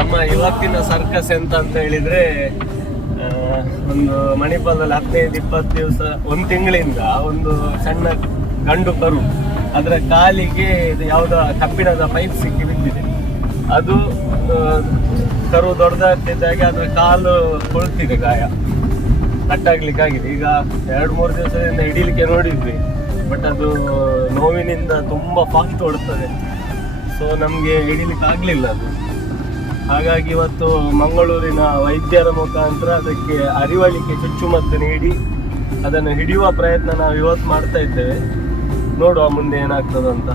ನಮ್ಮ ಇವತ್ತಿನ ಸರ್ಕಸ್ ಎಂತ ಅಂತ ಹೇಳಿದ್ರೆ, ಒಂದು ಮಣಿಪಾಲದಲ್ಲಿ 15-20 ದಿವಸ, ಒಂದು ತಿಂಗಳಿಂದ ಒಂದು ಸಣ್ಣ ಗಂಡು ಕರು, ಅದರ ಕಾಲಿಗೆ ಯಾವುದೋ ಕಬ್ಬಿಣದ ಪೈಪ್ ಸಿಕ್ಕಿ ಬಿದ್ದಿದೆ. ಅದು ಕರು ದೊಡ್ಡದಾಗ್ತಿದ್ದಾಗೆ ಅದರ ಕಾಲು ಕೊಳ್ತಿದೆ, ಗಾಯ ಕಟ್ಟಾಗ್ಲಿಕ್ಕಾಗಿದೆ. ಈಗ 2-3 ದಿವಸದಿಂದ ಹಿಡೀಲಿಕ್ಕೆ ನೋಡಿದ್ವಿ, ಬಟ್ ಅದು ನೋವಿನಿಂದ ತುಂಬ ಫಾಸ್ಟ್ ಓಡ್ತದೆ. ಸೊ ನಮಗೆ ಹಿಡೀಲಿಕ್ಕೆ ಆಗಲಿಲ್ಲ ಅದು. ಹಾಗಾಗಿ ಇವತ್ತು ಮಂಗಳೂರಿನ ವೈದ್ಯರ ಮುಖಾಂತರ ಅದಕ್ಕೆ ಅರಿವಳಿಕೆ ಚುಚ್ಚುಮದ್ದು ನೀಡಿ ಅದನ್ನು ಹಿಡಿಯುವ ಪ್ರಯತ್ನ ನಾವು ಇವತ್ತು ಮಾಡ್ತಾ ಇದ್ದೇವೆ. ನೋಡುವ ಮುಂದೆ ಏನಾಗ್ತದಂತ.